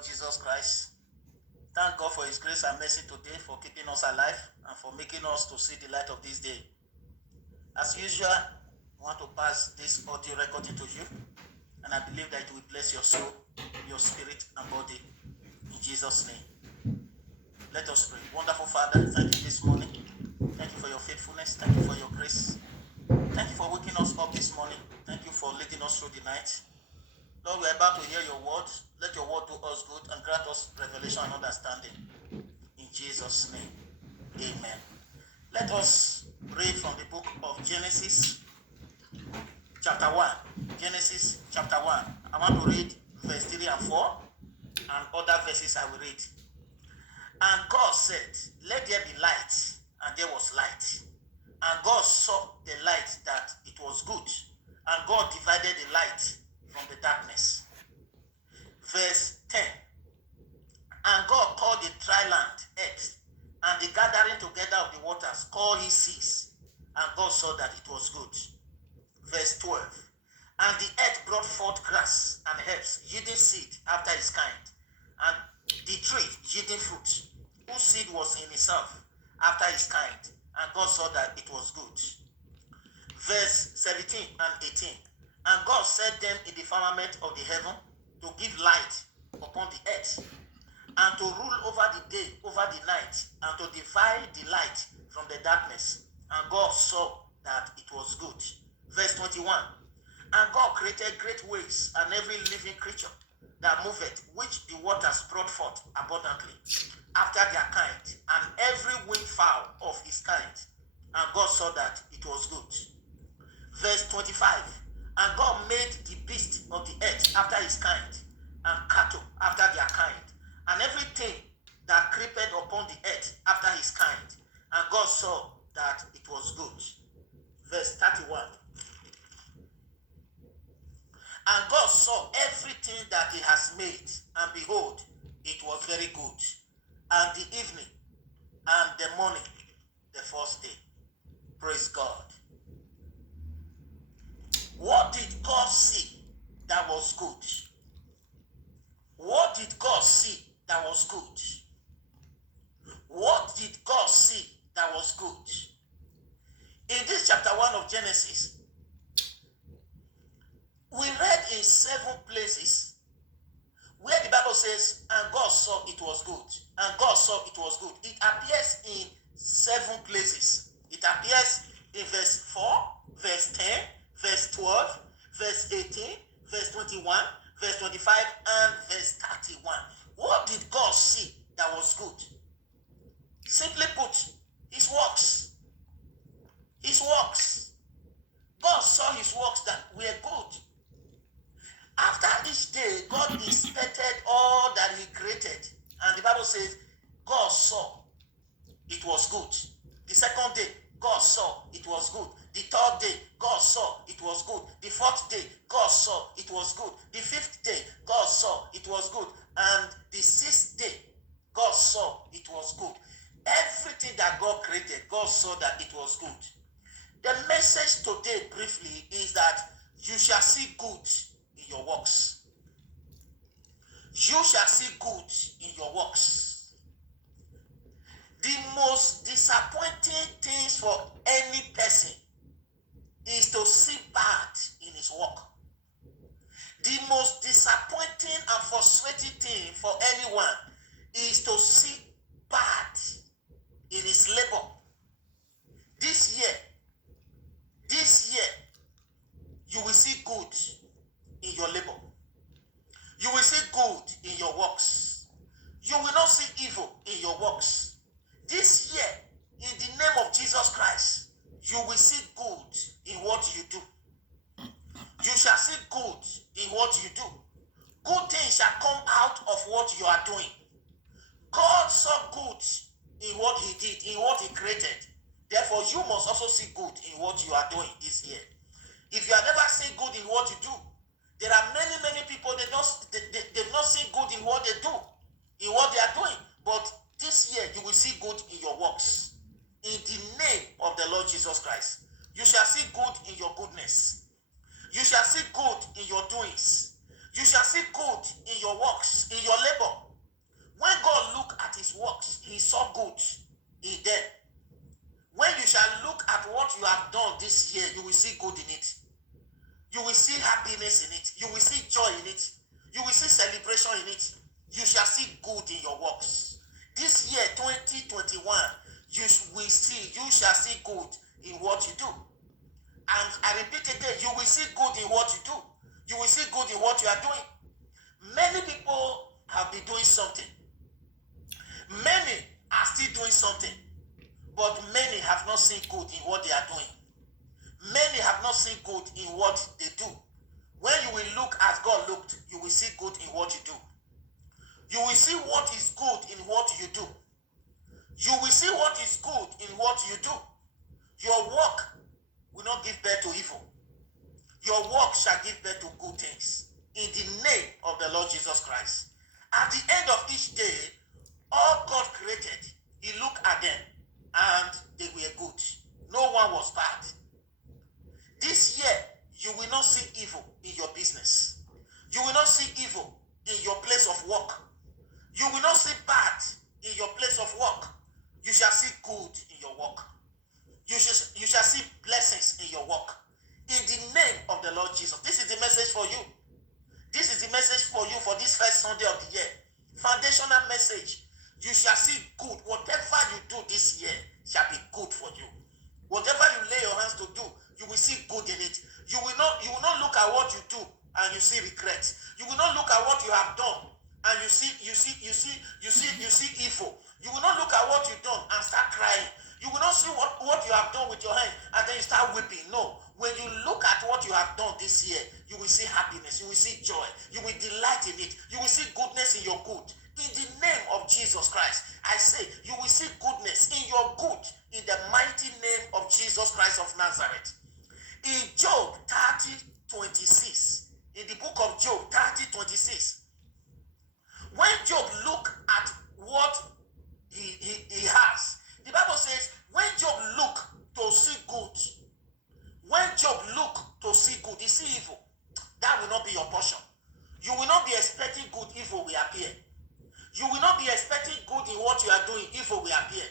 Jesus Christ. Thank God for His grace and mercy today, for keeping us alive and for making us to see the light of this day. As usual, I want to pass this audio recording to you, and I believe that it will bless your soul, your spirit, and body. In Jesus' name. Let us pray. Wonderful Father, thank you this morning. Thank you for your faithfulness. Thank you for your grace. Thank you for waking us up this morning. Thank you for leading us through the night. Lord, we are about to hear your word. Let your word do us good and grant us revelation and understanding. In Jesus' name, amen. Let us read from the book of Genesis, chapter 1. Genesis, chapter 1. I want to read verse 3 and 4, and other verses I will read. And God said, let there be light, and there was light. And God saw the light that it was good, and God divided the light from the darkness. Verse 10. And God called the dry land earth, and the gathering together of the waters called he seas, and God saw that it was good. Verse 12. And the earth brought forth grass and herbs, yielding seed after his kind, and the tree yielding fruit, whose seed was in itself after his kind, and God saw that it was good. Verse 17 and 18. And God set them in the firmament of the heaven to give light upon the earth, and to rule over the day, over the night, and to divide the light from the darkness. And God saw that it was good. Verse 21. And God created great waves and every living creature that moveth, which the waters brought forth abundantly, after their kind, and every winged fowl of his kind. And God saw that it was good. Verse 25. And God made the beasts of the earth after his kind, and cattle after their kind, and everything that creepeth upon the earth after his kind. And God saw that it was good. Verse 31. And God saw everything that he has made, and behold, it was very good. And the evening and the morning, the first day. Praise God. What did God see that was good? What did God see that was good? What did God see that was good? In this chapter 1 of Genesis, we read in 7 places where the Bible says, and God saw it was good. And God saw it was good. It appears in 7 places. It appears in verse 4, verse 10, verse 12, verse 18, verse 21, verse 25, and verse 31. What did God see that was good? Simply put, his works. His works. God saw his works that were good. After each day, God inspected all that he created. And the Bible says, God saw it was good. The second day, God saw it was good. The third day, God saw it was good. The fourth day, God saw it was good. The fifth day, God saw it was good. And the sixth day, God saw it was good. Everything that God created, God saw that it was good. The message today, briefly, is that you shall see good in your works. You shall see good in your works. The most disappointing things for any person is to see bad in his work. The most disappointing and frustrating thing for anyone is to see bad in his labor. This year, you will see good in your labor. You will see good in your works. You will not see evil in your works. This year, in the name of Jesus Christ, you will see good in what you do. You shall see good in what you do. Good things shall come out of what you are doing. God saw good in what he did, in what he created. Therefore, you must also see good in what you are doing this year. If you have never seen good in what you do, there are many people they've not seen good in what they do, in what they are doing. But this year, you will see good in your works. In the name of the Lord Jesus Christ. You shall see good in your goodness. You shall see good in your doings. You shall see good in your works, in your labor. good in them. When you shall look at what you have done this year, you will see good in it. You will see happiness in it. You will see joy in it. You will see celebration in it. You shall see good in your works. This year, 2021, you shall see good in what you do. And I repeat again, you will see good in what you do. You will see good in what you are doing. Many people have been doing something. Many are still doing something. But many have not seen good in what they are doing. Many have not seen good in what they do. When you will look as God looked, you will see good in what you do. You will see what is good in what you do. You will see what is good in what you do. Your work will not give birth to evil. Your work shall give birth to good things. In the name of the Lord Jesus Christ. At the end of each day, all God created, he looked at them and they were good. No one was bad. This year, you will not see evil in your business. You will not see evil in your place of work. You will not see bad in your place of work. You shall see good in your work. You shall see blessings in your work. In the name of the Lord Jesus. This is the message for you. This is the message for you for this first Sunday of the year. Foundational message. You shall see good. Whatever you do this year shall be good for you. Whatever you lay your hands to do, you will see good in it. You will not look at what you do and you see regret. You will not look at what you have done and you see evil. You will not look at what you've done and start crying. You will not see what you have done with your hands and then you start weeping. No. When you look at what you have done this year, you will see happiness. You will see joy. You will delight in it. You will see goodness in your good. In the name of Jesus Christ, I say you will see goodness in your good in the mighty name of Jesus Christ of Nazareth. In Job 30:26, in the book of Job 30:26, when Job looked at what he has, the Bible says, when Job looked to see good, when Job looked to see good, he see evil. That will not be your portion. You will not be expecting good, evil will appear. You will not be expecting good in what you are doing, evil will appear.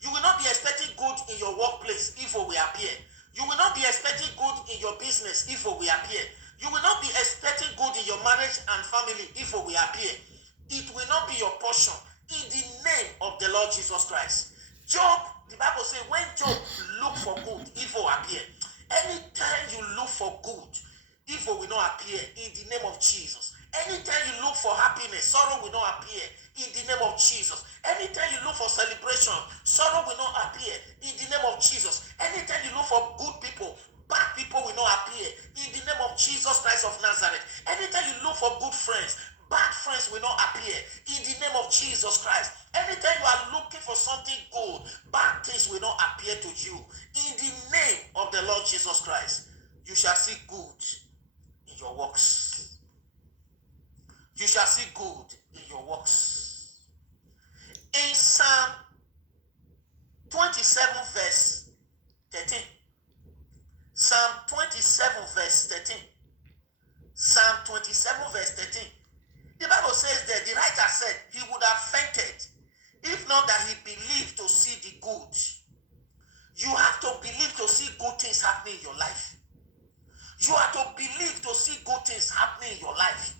You will not be expecting good in your workplace, evil will appear. You will not be expecting good in your business, evil will appear. You will not be expecting good in your marriage and family, evil will appear. It will not be your portion in the name of the Lord Jesus Christ. Job, the Bible says, when Job looked for good, evil appear. Anytime you look for good, evil will not appear in the name of Jesus. Anytime you look for happiness, sorrow will not appear in the name of Jesus. Anytime you look for celebration, sorrow will not appear in the name of Jesus. Anytime you look for good people, bad people will not appear in the name of Jesus Christ of Nazareth. Anytime you look for good friends, bad friends will not appear in the name of Jesus Christ. Anytime you are looking for something good, bad things will not appear to you. In the name of the Lord Jesus Christ, you shall see good in your works. You shall see good in your works. In Psalm 27 verse 13. Psalm 27 verse 13. Psalm 27 verse 13. The Bible says that the writer said he would have fainted if not that he believed to see the good. You have to believe to see good things happening in your life. You have to believe to see good things happening in your life.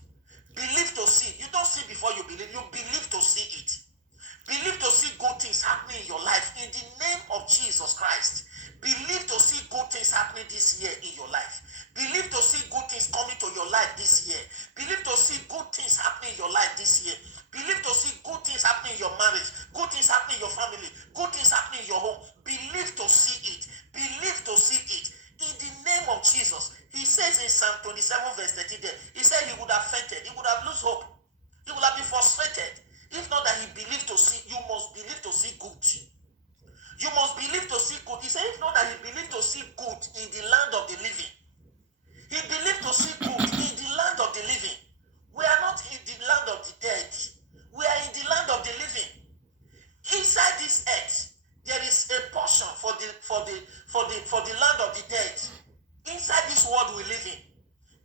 Believe to see. You don't see before you believe. You believe to see it. Believe to see good things happening in your life in the name of Jesus Christ. Believe to see good things happening this year in your life. Believe to see good things coming to your life this year. Believe to see good things happening in your life this year. Believe to see good things happening in your marriage. Good things happening in your family. Good things happening in your home. Believe to see it. Believe to see it. In the name of Jesus. He says in Psalm 27 verse 30 there, he said he would have fainted. He would have lost hope. He would have been frustrated. If not that he believed to see, you must believe to see good. You must believe to see good. He said if not that he believed to see good in the land of the living. He believed to see good in the land of the living. We are not in the land of the dead. We are in the land of the living. Inside this earth, there is a portion for the land of the dead. Inside this world we live in,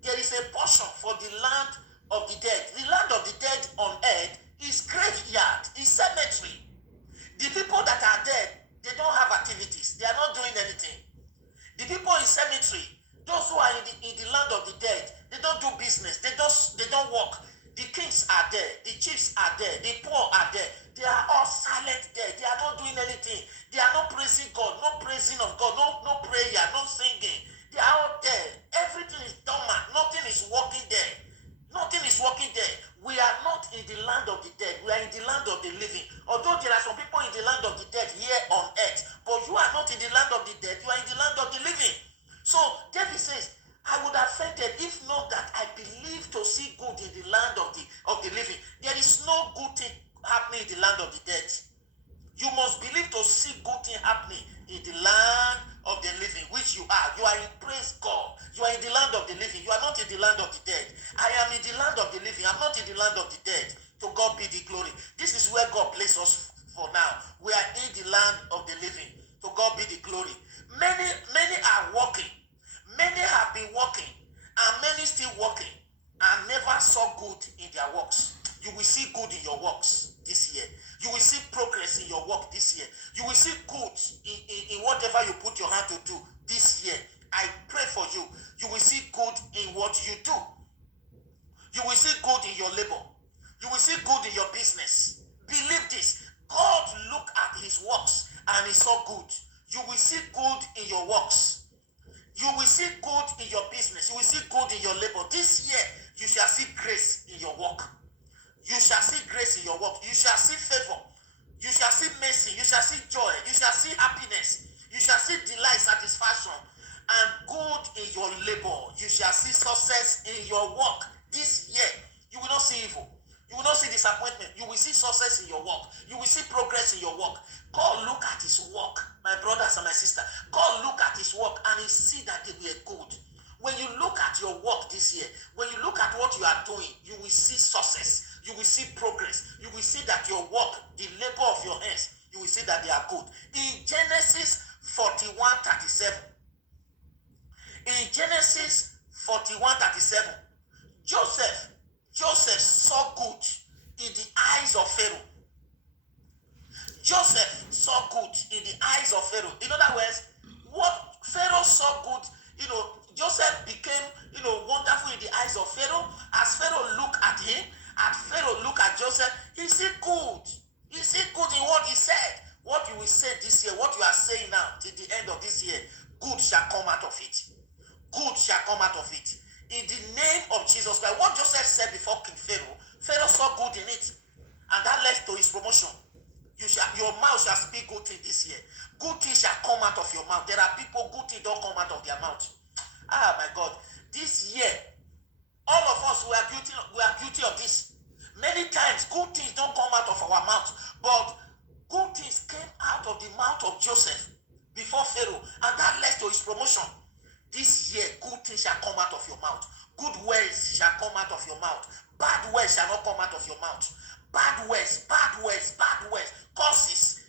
there is a portion for the land of the dead. The land of the dead on earth is graveyard, is cemetery. The people chiefs are there, the poor are there. They are all silent there. They are not doing anything. They are not praising God, no praising of God, no prayer, no singing. They are all there. Everything is dormant. Nothing is working there. Nothing is working there. We are not in the land of the dead. We are in the land of the living. Although there are some people in the land of the dead here on earth, but you are not in the land of the dead. You are in the land of the living. So David says, I would have fainted if not that I believe to see good in the land of the living. There is no good thing happening in the land of the dead. You must believe to see good thing happening in the land of the living, which you are. You are in, praise God. You are in the land of the living. You are not in the land of the dead. I am in the land of the living. I'm not in the land of the dead. To God be the glory. This is where God placed us for now. We are in the land of the living. To God be the glory. Many are walking. Many have been working, and many still working, and never saw good in their works. You will see good in your works this year. You will see progress in your work this year. You will see good in whatever you put your hand to do this year. I pray for you. You will see good in what you do. You will see good in your labor. You will see good in your business. Believe this. God looked at his works and he saw good. You will see good in your works. You will see good in your business. You will see good in your labor. This year, you shall see grace in your work. You shall see grace in your work. You shall see favor. You shall see mercy. You shall see joy. You shall see happiness. You shall see delight, satisfaction, and good in your labor. You shall see success in your work. This year, you will not see evil. You will not see disappointment. You will see success in your work. You will see progress in your work. God look at his work, my brothers and my sisters. God look at his work and he see that they were good. When you look at your work this year, when you look at what you are doing, you will see success. You will see progress. You will see that your work, the labor of your hands, you will see that they are good. In Genesis 41:37, in Genesis 41:37, Joseph saw good in the eyes of Pharaoh. Joseph saw good in the eyes of Pharaoh. In other words, what Pharaoh saw good, Joseph became, wonderful in the eyes of Pharaoh. As Pharaoh looked at him, as Pharaoh looked at Joseph, he see good. He see good in what he said. What you will say this year, what you are saying now, till the end of this year, good shall come out of it. Good shall come out of it. In the name of Jesus Christ. What Joseph said before King Pharaoh, Pharaoh saw good in it. And that led to his promotion. Your mouth shall speak good things this year. Good things shall come out of your mouth. There are people, good things don't come out of their mouth. Ah, my God. This year, all of us, we are guilty of this. Many times, good things don't come out of our mouth. But good things came out of the mouth of Joseph before Pharaoh. And that led to his promotion. This year, good things shall come out of your mouth. Good words shall come out of your mouth. Bad words shall not come out of your mouth. Bad words, curses,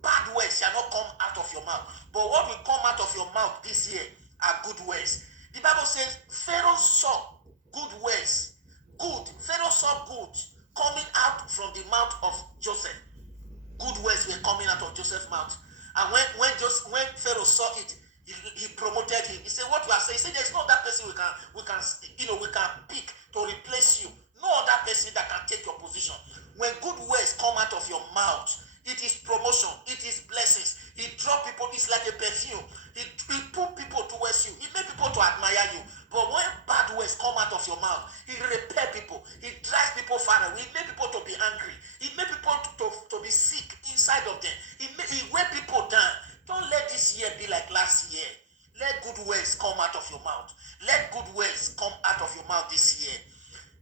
bad words shall not come out of your mouth. But what will come out of your mouth this year are good words. The Bible says, Pharaoh saw good words. Good. Pharaoh saw good coming out from the mouth of Joseph. Good words were coming out of Joseph's mouth. And when Pharaoh saw it, he promoted him. He said, what you are saying? He said, there's no other person we can pick to replace you. No other person that can take your position. When good words come out of your mouth, it is promotion. It is blessings. It draws people. It's like a perfume. It put people towards you. It makes people to admire you. But when bad words come out of your mouth, it repairs people. It drives people far away. It makes people to be angry. It makes people to be sick inside of them. It weigh people down. Don't let this year be like last year. Let good words come out of your mouth. Let good words come out of your mouth this year.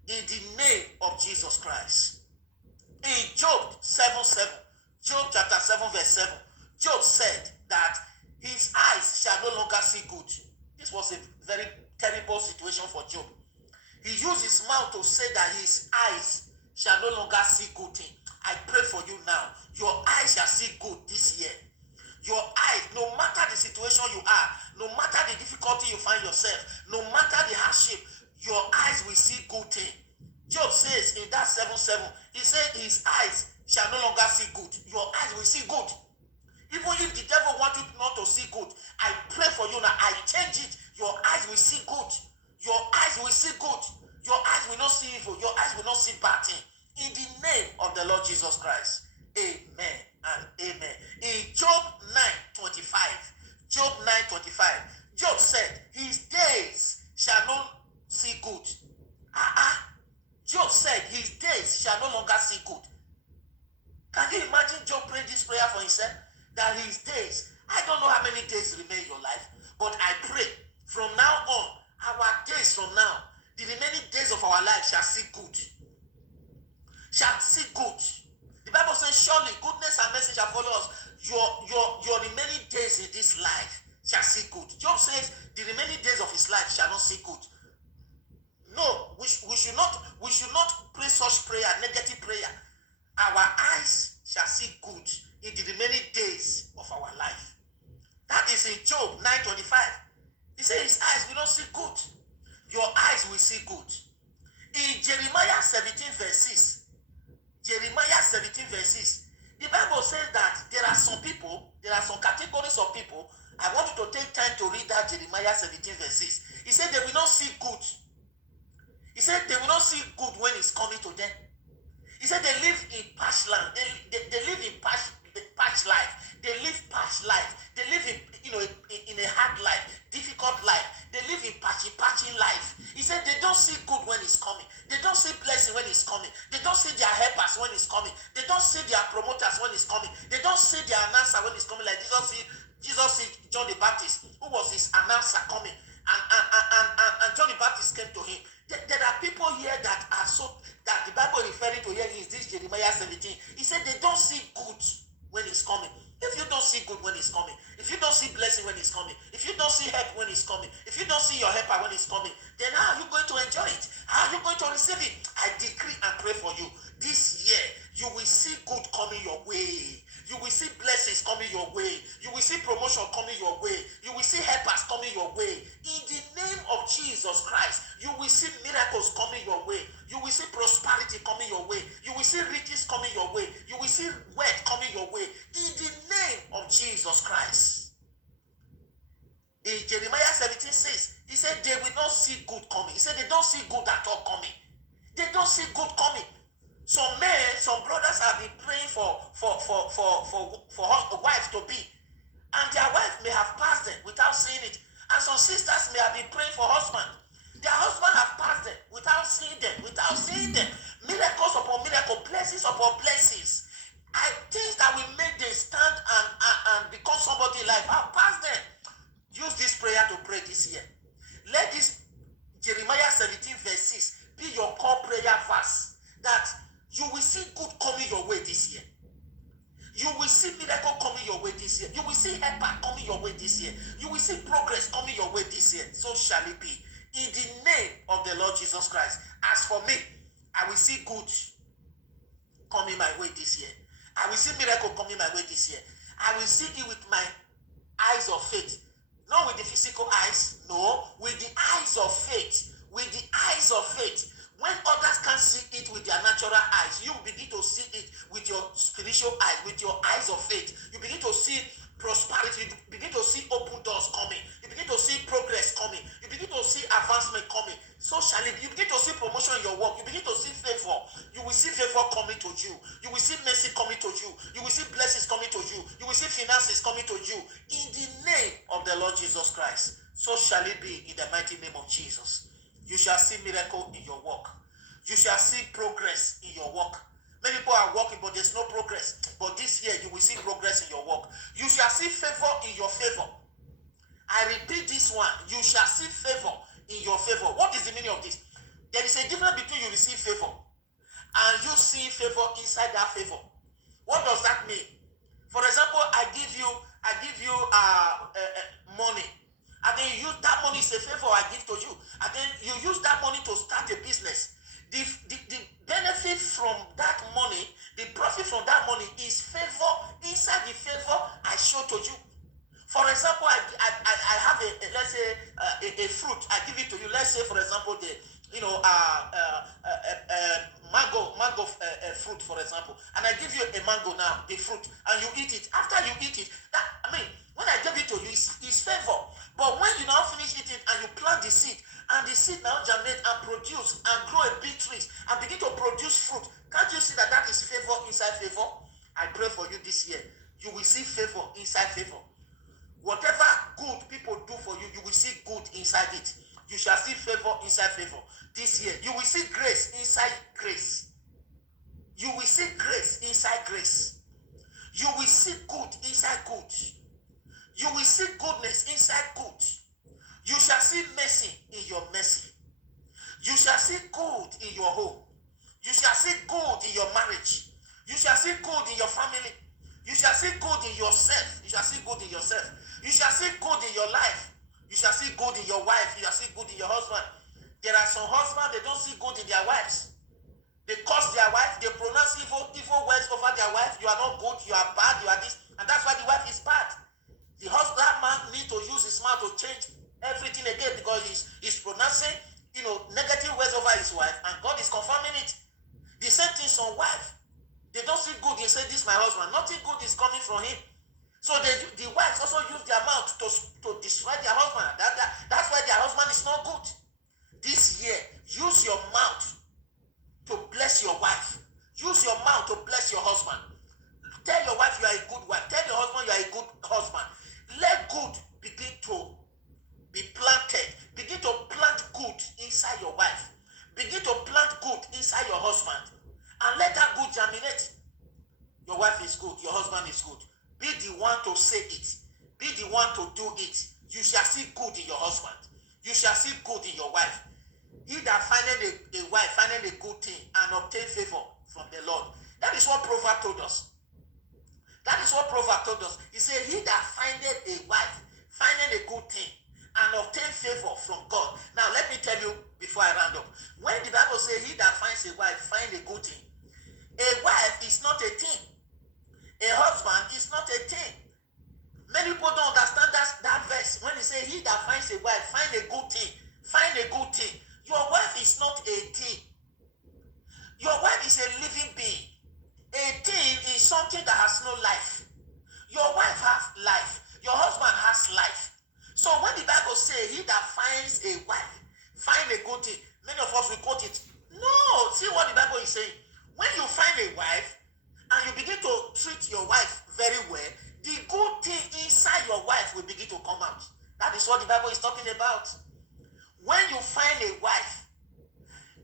In the name of Jesus Christ. In Job 7:7, Job chapter 7 verse 7, Job said that his eyes shall no longer see good. This was a very terrible situation for Job. He used his mouth to say that his eyes shall no longer see good thing. I pray for you now. Your eyes shall see good this year. Your eyes, no matter the situation you are, no matter the difficulty you find yourself, no matter the hardship, your eyes will see good thing. Job says in that 7:7, he said his eyes shall no longer see good. Your eyes will see good. Even if the devil wants you not to see good, I pray for you now. I change it. Your eyes will see good. Your eyes will see good. Your eyes will not see evil. Your eyes will not see bad. himself that his days, I don't know how many days remain in your life, but I pray from now on, our days from now, the remaining days of our life shall see good. Shall see good. The Bible says, surely goodness and mercy shall follow us. Your remaining days in this life shall see good. Job says the remaining days of his life shall not see good. No, we should not pray such prayer, negative prayer. Our eyes shall see good in the remaining days of our life. That is in Job 9:25. He said his eyes will not see good. Your eyes will see good. In Jeremiah 17 verses, Jeremiah 17 verses, the Bible says that there are some people, there are some categories of people. I want you to take time to read that Jeremiah 17 verses. He said they will not see good. He said they will not see good when it's coming to them. He said they live in parched land. They live in parched life. They live parched life. They live in a hard life, difficult life. They live in patchy life. He said they don't see good when it's coming. They don't see blessing when it's coming. They don't see their helpers when it's coming. They don't see their promoters when it's coming. They don't see their announcer when it's coming. Like Jesus see John the Baptist, who was his announcer coming, and John the Baptist came to him. There are people here that are so, that the Bible referring to here is this Jeremiah 17. He said they don't see good when it's coming. If you don't see good when it's coming, if you don't see blessing when it's coming, if you don't see help when it's coming, if you don't see your helper when it's coming, then how are you going to enjoy it? How are you going to receive it? I decree and pray for you. This year, you will see good coming your way. You will see blessings coming your way. You will see promotion coming your way. You will see helpers coming your way. In the name of Jesus Christ, you will see miracles coming your way. You will see prosperity coming your way. You will see riches coming your way. You will see wealth coming your way. In the name of Jesus Christ. In Jeremiah 17:6, he said they will not see good coming. He said they don't see good at all coming. They don't see good coming. Some men, some brothers have been praying for wives to be, and their wife may have passed them without seeing it. And some sisters may have been praying for husband. Their husband have passed them without seeing them. Miracles upon miracles, blessings upon blessings. Things that will make them stand and become somebody in life have passed them. Use this prayer to pray this year. Let this Jeremiah 17 verse 6 be your core prayer verse, that you will see good coming your way this year. You will see miracle coming your way this year. You will see help coming your way this year. You will see progress coming your way this year. So shall it be. In the name of the Lord Jesus Christ. As for me, I will see good coming my way this year. I will see miracle coming my way this year. I will see it with my eyes of faith. Not with the physical eyes. No, with the eyes of faith. With the eyes of faith. When others can't see it with their natural eyes, you begin to see it with your spiritual eyes, with your eyes of faith. You begin to see prosperity. You begin to see open doors coming. You begin to see progress coming. You begin to see advancement coming. So shall it be. You begin to see promotion in your work. You begin to see favor. You will see favor coming to you. You will see mercy coming to you. You will see blessings coming to you. You will see finances coming to you. In the name of the Lord Jesus Christ. So shall it be in the mighty name of Jesus. You shall see miracle in your work. You shall see progress in your work. Many people are working, but there's no progress. But this year, you will see progress in your work. You shall see favor in your favor. I repeat this one. You shall see favor in your favor. What is the meaning of this? There is a difference between you receive favor and you see favor inside that favor. What does that mean? For example, I give you money. And then you use that money as a favor I give to you. And then you use that money to start a business. The benefit from that money, the profit from that money is favor inside the favor I show to you. For example, I have let's say a fruit. I give it to you. Let's say, for example, mango fruit, for example, and I give you a mango now, a fruit, and you eat it. After you eat it, when I give it to you, it's favor. But when you now finish eating and you plant the seed, and the seed now germinate and produce and grow a big trees and begin to produce fruit, can't you see that is favor inside favor? I pray for you this year. You will see favor inside favor. Whatever good people do for you, you will see good inside it. You shall see favor inside favor. This year, you will see grace inside grace. You will see grace inside grace. You will see good inside good. You will see goodness inside good. You shall see mercy in your mercy. You shall see good in your home. You shall see good in your marriage. You shall see good in your family. You shall see good in yourself. You shall see good in yourself. You shall see good in your life. You shall see good in your wife. You shall see good in your husband. There are some husbands, they don't see good in their wives. They curse their wife. They pronounce evil words over their wife. You are not good. You are bad. You are this. And that's why the wife is bad. The husband man needs to use his mouth to change everything again because he's pronouncing, negative words over his wife, and God is confirming it. The same thing some wife. They don't see good. They say, this is my husband. Nothing good is coming from him. So the wives also use their mouth to destroy their husband. That's why their husband is not good. This year, use your mouth to bless your wife. Use your mouth to bless your husband. Tell your wife you are a good wife. Tell your husband you are a good husband. Let good begin to be planted. Begin to plant good inside your wife. Begin to plant good inside your husband. And let that good germinate. Your wife is good. Your husband is good. Be the one to say it. Be the one to do it. You shall see good in your husband. You shall see good in your wife. He that findeth a wife, findeth a good thing, and obtain favor from the Lord. That is what Proverbs told us. That is what Proverbs told us. He said, he that findeth a wife, findeth a good thing, and obtain favor from God. Now, let me tell you before I round up. When the Bible says, he that finds a wife, find a good thing. A wife is not a thing. A husband is not a thing. Many people don't understand that verse. When he says, he that finds a wife, find a good thing. Find a good thing. Your wife is not a thing. Your wife is a living being. A thing is something that has no life. Your wife has life. Your husband has life. So when the Bible says, he that finds a wife, find a good thing, many of us will quote it. No, see what the Bible is saying. When you find a wife, and you begin to treat your wife very well, the good thing inside your wife will begin to come out. That is what the Bible is talking about. When you find a wife,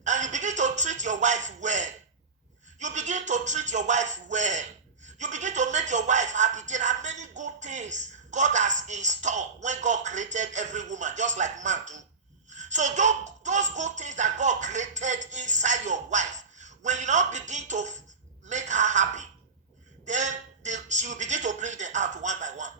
and you begin to treat your wife well, you begin to treat your wife well, you begin to make your wife happy. There are many good things God has in store when God created every woman, just like man too. So those good things that God created inside your wife, when you now begin to make her happy, then she will begin to bring them out one by one.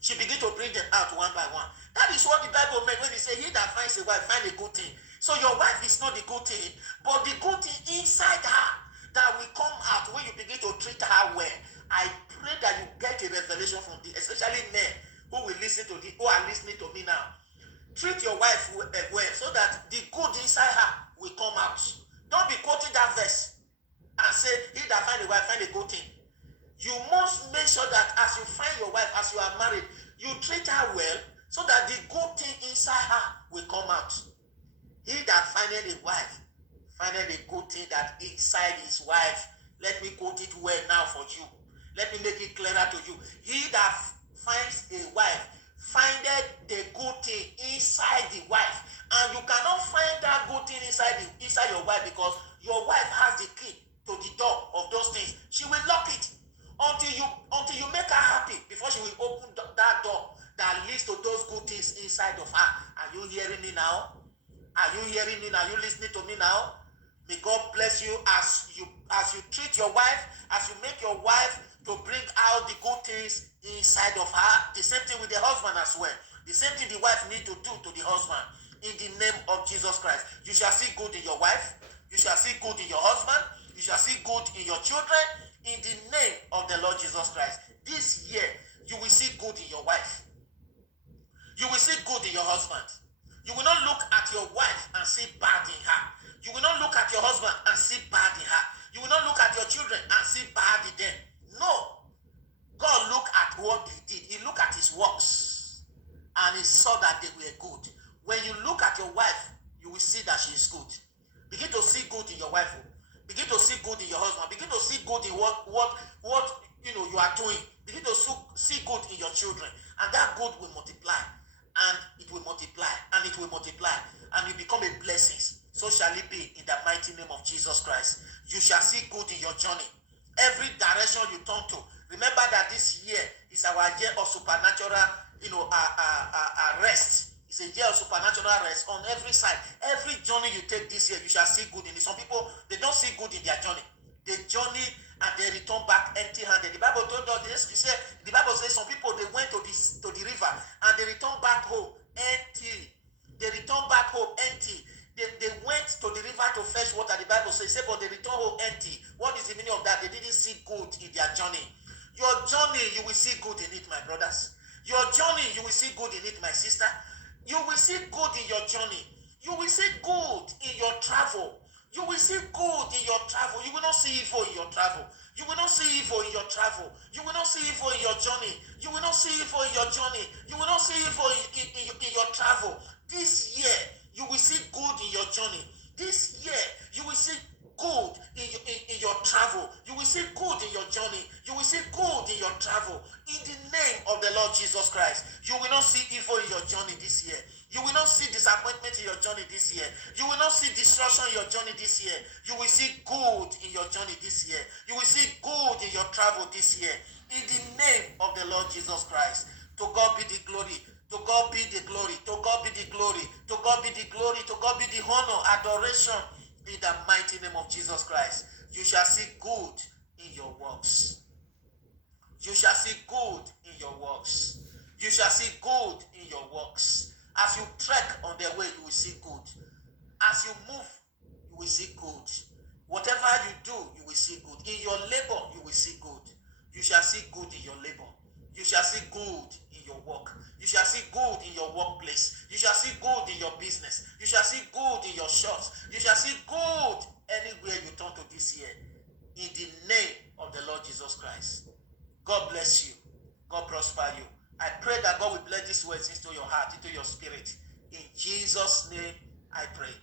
She begin to bring them out one by one. That is what the Bible meant when it says, he that finds a wife, find a good thing. So your wife is not the good thing, but the good thing inside her that will come out when you begin to treat her well. I pray that you get a revelation from this, especially men who will listen to this, who are listening to me now. Treat your wife well so that the good inside her will come out. Don't be quoting that verse and say, he that find a wife, find a good thing. You must make sure that as you find your wife, as you are married, you treat her well so that the good thing inside her will come out. He that findeth a wife, findeth a good thing that inside his wife. Let me quote it well now for you. Let me make it clearer to you. He that finds a wife, findeth the good thing inside the wife. And you cannot find that good thing inside your wife because your wife has the key to the door of those things. She will lock it until you make her happy before she will open that door that leads to those good things inside of her. Are you hearing me now? Are you hearing me now? Are you listening to me now? May God bless you as you treat your wife, as you make your wife to bring out the good things inside of her. The same thing with the husband as well. The same thing the wife needs to do to the husband. In the name of Jesus Christ, you shall see good in your wife. You shall see good in your husband. You shall see good in your children. In the name of the Lord Jesus Christ. This year, you will see good in your wife. You will see good in your husband. You will not look at your wife and see bad in her. You will not look at your husband and see bad in her. You will not look at your children and see bad in them. No. God looked at what he did. He looked at his works. And he saw that they were good. When you look at your wife, you will see that she is good. Begin to see good in your wife. Begin to see good in your husband. Begin to see good in what you are doing. Begin to see good in your children. And that good will multiply. And it will multiply. And it will multiply. And you become a blessing. So shall it be in the mighty name of Jesus Christ. You shall see good in your journey. Every direction you turn to, Remember that this year is our year of supernatural, rest. It's a year of supernatural rest on every side. Every journey you take this year, you shall see good in it. Some people, they don't see good in their journey. They journey and they return back empty-handed. The Bible told us this. The Bible says some people, they went to the river and they returned back home empty. They returned back home empty. They went to the river to fetch water. The Bible says, but they returned home empty. What is the meaning of that? They didn't see good in their journey. Your journey, you will see good in it, my brothers. Your journey, you will see good in it, my sister. You will see good in your journey. You will see good in your travel. You will see good in your travel. You will not see evil in your travel. You will not see evil in your travel. You will not see evil in your journey. You will not see evil in your journey. You will not see evil in your travel. This year, you will see good in your journey. This year, you will see good in your travel. You will see good in your journey. You will see good in your travel. In the name of the Lord Jesus Christ, you will not see evil in your journey this year. You will not see disappointment in your journey this year. You will not see destruction in your journey this year. You will see good in your journey this year. You will see good in your travel this year. In the name of the Lord Jesus Christ. To God be the glory. To God be the glory. To God be the glory. To God be the glory. To God be the honor, adoration in the mighty name of Jesus Christ. You shall see good in your works. You shall see good in your works. You shall see good in your works. As you trek on the way, you will see good. As you move, you will see good. Whatever you do, you will see good. In your labor, you will see good. You shall see good in your labor. You shall see good in your work. You shall see good in your workplace. You shall see good in your business. You shall see good in your shops. You shall see good anywhere you turn to this year. In the name of the Lord Jesus Christ. God bless you. God prosper you. I pray that God will bless these words into your heart, into your spirit. In Jesus' name, I pray.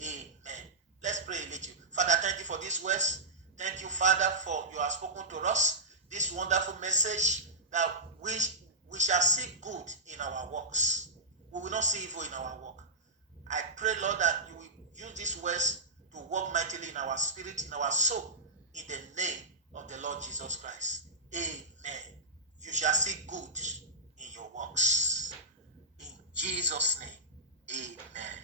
Amen. Let's pray a little. Father, thank you for these words. Thank you, Father, for you have spoken to us this wonderful message that we shall see good in our works. We will not see evil in our work. I pray, Lord, that you will use these words to work mightily in our spirit, in our soul, in the name of the Lord Jesus Christ. Amen. You shall see good in your works. In Jesus' name, amen.